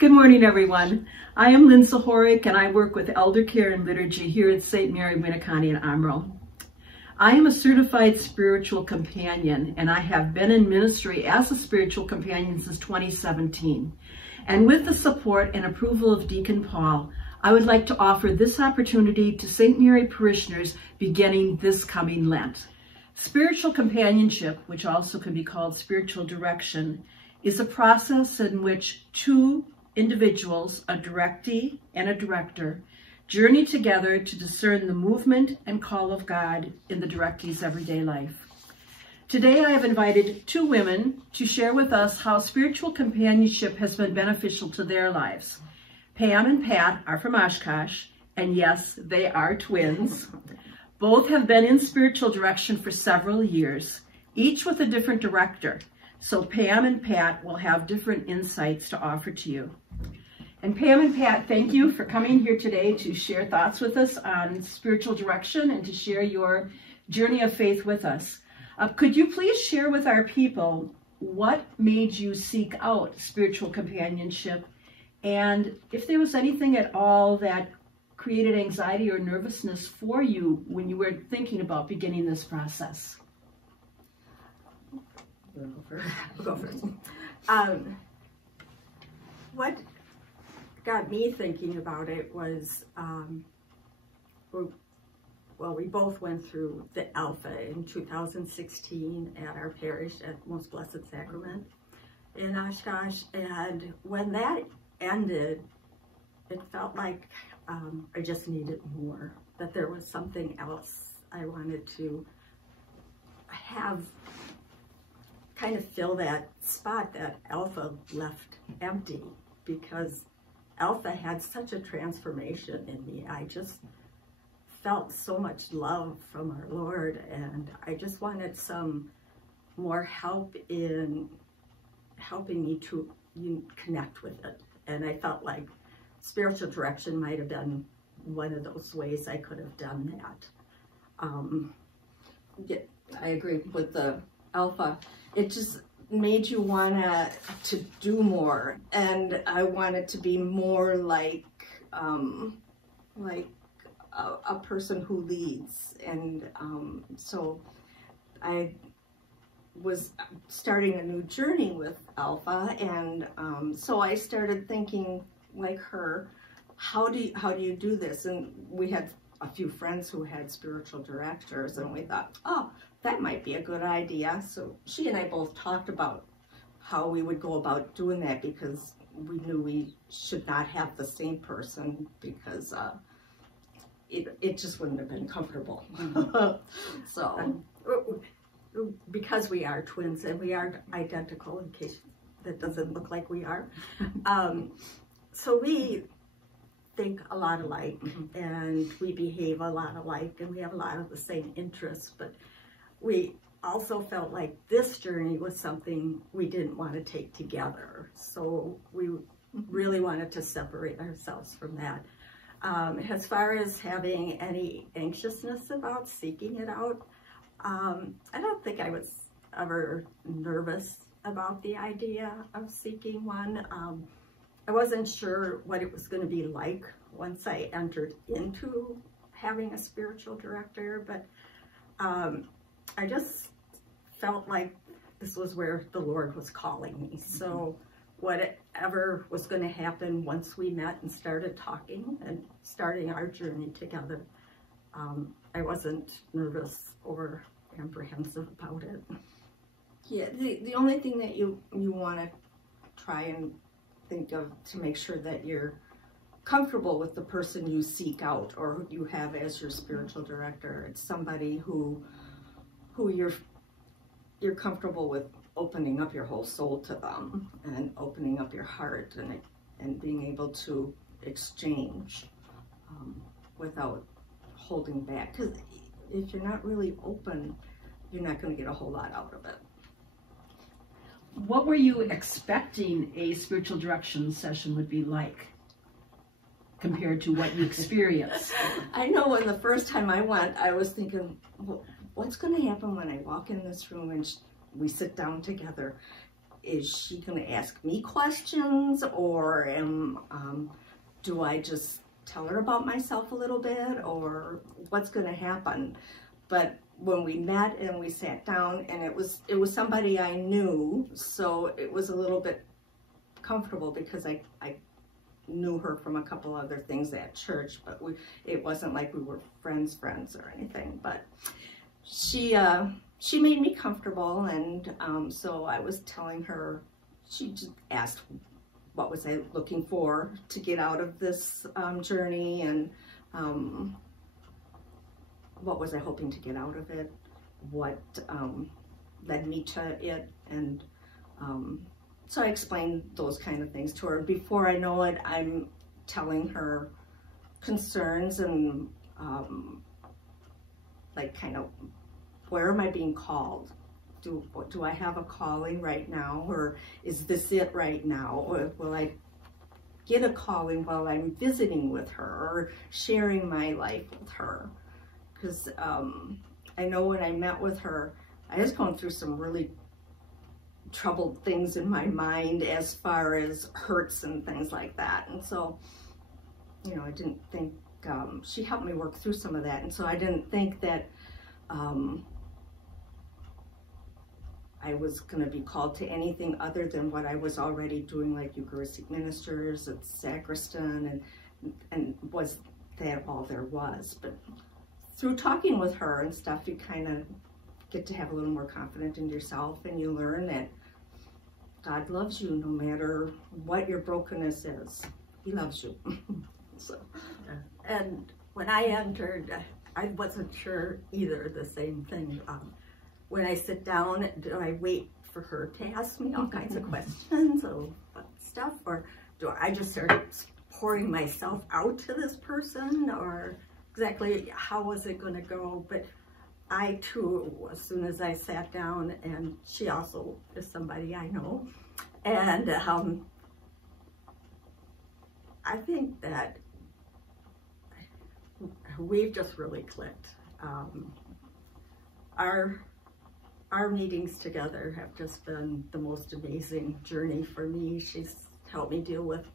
Good morning, everyone. I am Lynn Sahoric, and I work with Elder Care and Liturgy here at St. Mary Winneconne in Amarillo. I am a certified spiritual companion, and I have been in ministry as a spiritual companion since 2017. And with the support and approval of Deacon Paul, I would like to offer this opportunity to St. Mary parishioners beginning this coming Lent. Spiritual companionship, which also can be called spiritual direction, is a process in which two individuals, a directee and a director, journey together to discern the movement and call of God in the directee's everyday life. Today I have invited two women to share with us how spiritual companionship has been beneficial to their lives. Pam and Pat are from Oshkosh, and yes, they are twins. Both have been in spiritual direction for several years, each with a different director. So Pam and Pat will have different insights to offer to you. And Pam and Pat, thank you for coming here today to share thoughts with us on spiritual direction and to share your journey of faith with us. Could you please share with our people what made you seek out spiritual companionship, and if there was anything at all that created anxiety or nervousness for you when you were thinking about beginning this process? I'll go first. What got me thinking about it was, we both went through the Alpha in 2016 at our parish at Most Blessed Sacrament in Oshkosh, and when that ended, it felt like I just needed more, that there was something else I wanted to have, kind of fill that spot that Alpha left empty, because Alpha had such a transformation in me. I just felt so much love from our Lord, and I just wanted some more help in helping me to connect with it. And I felt like spiritual direction might have been one of those ways I could have done that. Yeah, I agree with the Alpha. It just made you want to do more, and I wanted to be more like a person who leads, and so I was starting a new journey with Alpha, and so I started thinking like her, how do you do this? And we had a few friends who had spiritual directors, and we thought, oh, that might be a good idea. So she and I both talked about how we would go about doing that, because we knew we should not have the same person, because it just wouldn't have been comfortable. So because we are twins and we are identical, in case that doesn't look like we are, so we think a lot alike, and we behave a lot alike, and we have a lot of the same interests, but we also felt like this journey was something we didn't want to take together. So we really wanted to separate ourselves from that. As far as having any anxiousness about seeking it out, I don't think I was ever nervous about the idea of seeking one. I wasn't sure what it was going to be like once I entered into having a spiritual director, but I just felt like this was where the Lord was calling me. So whatever was going to happen once we met and started talking and starting our journey together, I wasn't nervous or apprehensive about it. yeah, the only thing that you want to try and think of to make sure that you're comfortable with the person you seek out or who you have as your spiritual director. It's somebody who you're comfortable with opening up your whole soul to them, and opening up your heart, and being able to exchange without holding back. Because if you're not really open, you're not going to get a whole lot out of it. What were you expecting a spiritual direction session would be like compared to what you experienced? I know when the first time I went, I was thinking, well, what's going to happen when I walk in this room and we sit down together? is she going to ask me questions, or do I just tell her about myself a little bit, or what's going to happen? But when we met and we sat down, and it was somebody I knew, so it was a little bit comfortable because I knew her from a couple other things at church, but it wasn't like we were friends or anything. But she made me comfortable, and so I was telling her. She just asked what was I looking for to get out of this journey, and what was I hoping to get out of it, what led me to it, and so I explained those kind of things to her. Before I know it, I'm telling her concerns and like kind of, where am I being called? Do I have a calling right now, or is this it right now? Or will I get a calling while I'm visiting with her or sharing my life with her? Because I know when I met with her, I was going through some really troubled things in my mind as far as hurts and things like that. And so, you know, I didn't think, she helped me work through some of that. And so I didn't think that I was going to be called to anything other than what I was already doing, like Eucharistic ministers and sacristan, and was that all there was. But through talking with her and stuff, you kind of get to have a little more confidence in yourself, and you learn that God loves you no matter what your brokenness is. He loves you. So, and when I entered, I wasn't sure either the same thing. When I sit down, do I wait for her to ask me all kinds of questions or stuff, or do I just start pouring myself out to this person, or exactly how was it going to go? But I too, as soon as I sat down, and she also is somebody I know, and I think that we've just really clicked. Our meetings together have just been the most amazing journey for me. She's helped me deal with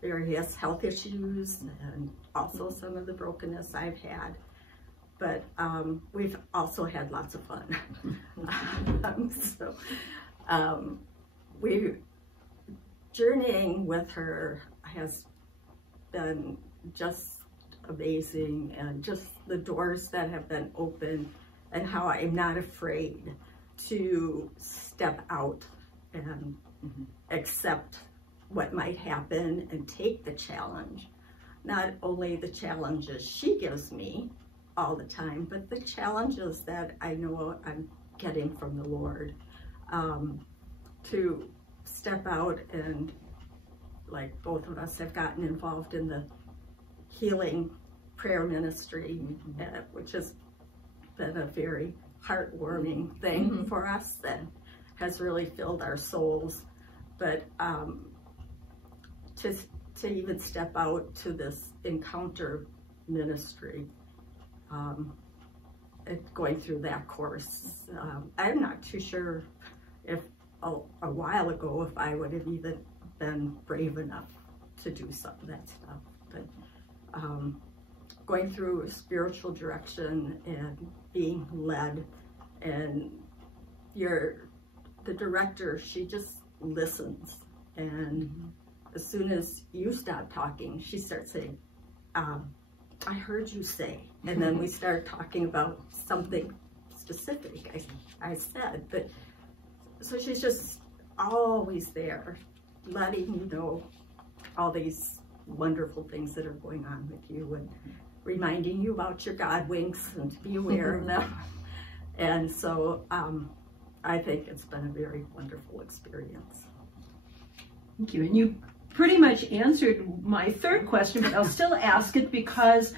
various health issues and also some of the brokenness I've had. But we've also had lots of fun. Journeying with her has been just amazing, and just the doors that have been open, and how I'm not afraid to step out and accept what might happen and take the challenge. Not only the challenges she gives me all the time, but the challenges that I know I'm getting from the Lord. To step out, and like both of us have gotten involved in the healing prayer ministry, which has been a very heartwarming thing for us that has really filled our souls. But to even step out to this encounter ministry, going through that course, I'm not too sure if a while ago if I would have even been brave enough to do some of that stuff. But going through a spiritual direction and being led, and the director, she just listens, and as soon as you stop talking, she starts saying, I heard you say, and then we start talking about something specific I said. But so she's just always there, letting you know all these wonderful things that are going on with you, and reminding you about your God winks and to be aware of them. And so I think it's been a very wonderful experience. Thank you. And you pretty much answered my third question, but I'll still ask it, because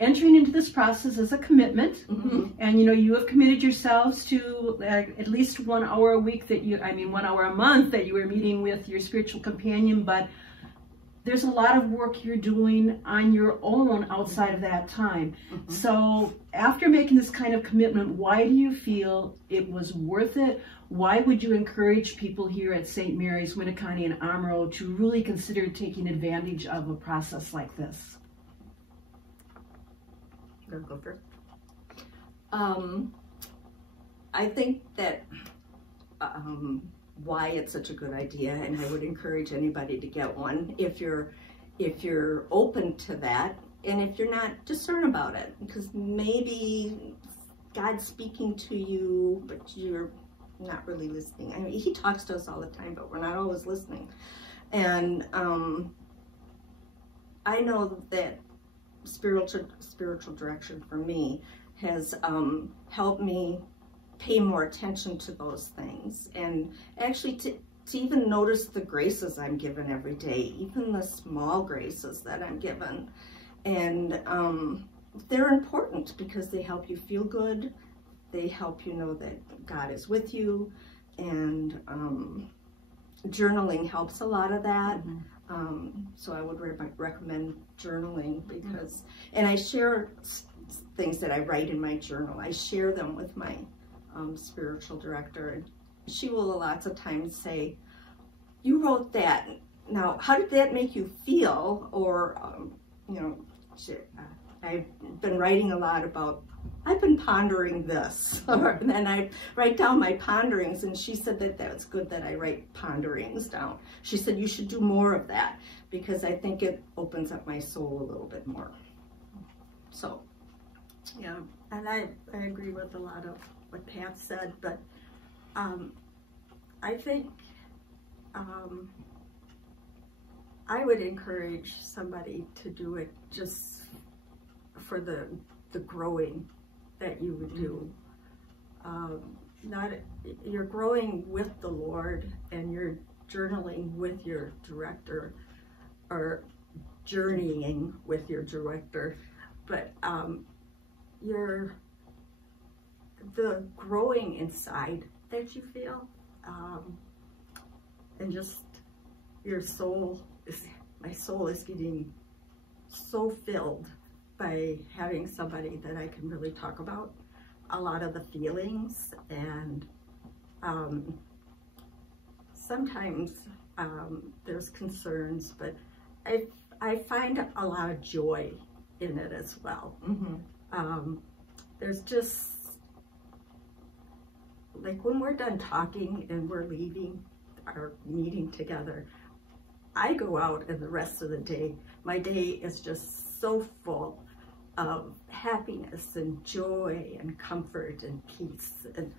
entering into this process is a commitment. And you know, you have committed yourselves to at least 1 hour a week 1 hour a month that you were meeting with your spiritual companion. But there's a lot of work you're doing on your own outside of that time. So after making this kind of commitment, why do you feel it was worth it? Why would you encourage people here at St. Mary's, Winneconne, and Omro to really consider taking advantage of a process like this? Go first. I think that why it's such a good idea, and I would encourage anybody to get one if you're open to that, and if you're not discern about it, because maybe God's speaking to you, but you're not really listening. I mean, He talks to us all the time, but we're not always listening. And I know that spiritual direction for me has helped me pay more attention to those things, and actually to even notice the graces I'm given every day, even the small graces that I'm given. And they're important because they help you feel good. They help you know that God is with you, and journaling helps a lot of that. So I would recommend journaling because, and I share things that I write in my journal. I share them with my spiritual director, and she will lots of times say, "You wrote that. Now, how did that make you feel?" Or, you know, I've been writing a lot about, I've been pondering this, and then I write down my ponderings, and she said that that's good that I write ponderings down. She said you should do more of that because I think it opens up my soul a little bit more. So, yeah, and I agree with a lot of what Pat said, but I think I would encourage somebody to do it just for the growing that you would do. You're growing with the Lord, and you're journaling with your director, or journeying with your director, but the growing inside that you feel, and just my soul is getting so filled by having somebody that I can really talk about a lot of the feelings, and sometimes there's concerns, but I find a lot of joy in it as well. There's just, like, when we're done talking and we're leaving our meeting together, I go out, and the rest of the day, my day is just so full of happiness and joy and comfort and peace. And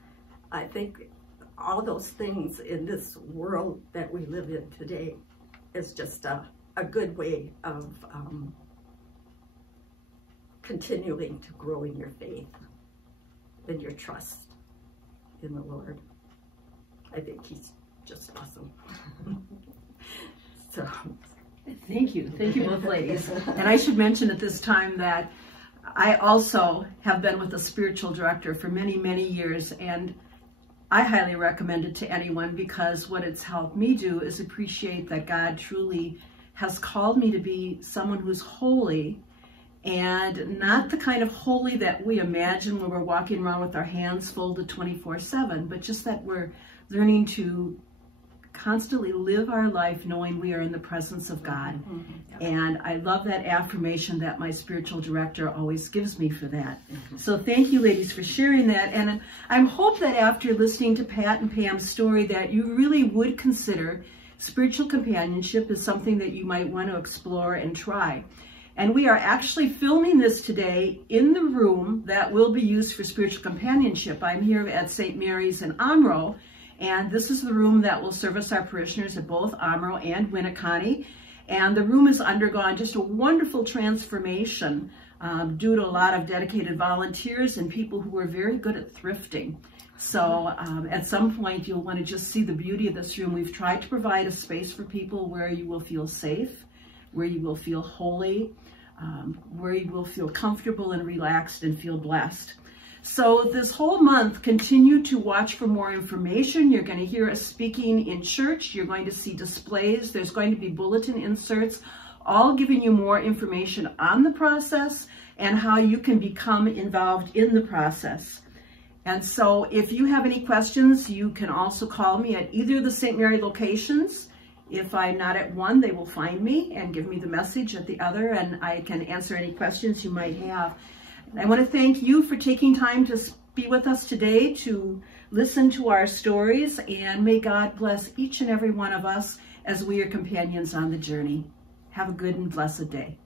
I think all those things in this world that we live in today is just a good way of continuing to grow in your faith and your trust in the Lord. I think He's just awesome. So, thank you both ladies. And I should mention at this time that I also have been with a spiritual director for many, many years, and I highly recommend it to anyone, because what it's helped me do is appreciate that God truly has called me to be someone who's holy, and not the kind of holy that we imagine when we're walking around with our hands folded 24/7, but just that we're learning to constantly live our life knowing we are in the presence of God. And I love that affirmation that my spiritual director always gives me for that. So thank you, ladies, for sharing that. And I hope that after listening to Pat and Pam's story that you really would consider spiritual companionship as something that you might want to explore and try. And we are actually filming this today in the room that will be used for spiritual companionship. I'm here at St. Mary's in Omro, and this is the room that will service our parishioners at both Omro and Winneconne. And the room has undergone just a wonderful transformation due to a lot of dedicated volunteers and people who are very good at thrifting. So at some point, you'll want to just see the beauty of this room. We've tried to provide a space for people where you will feel safe, where you will feel holy, where you will feel comfortable and relaxed and feel blessed. So this whole month, continue to watch for more information. You're going to hear us speaking in church. You're going to see displays. There's going to be bulletin inserts, all giving you more information on the process and how you can become involved in the process. And so if you have any questions, you can also call me at either of the St. Mary locations. If I'm not at one, they will find me and give me the message at the other, and I can answer any questions you might have. And I want to thank you for taking time to be with us today, to listen to our stories, and may God bless each and every one of us as we are companions on the journey. Have a good and blessed day.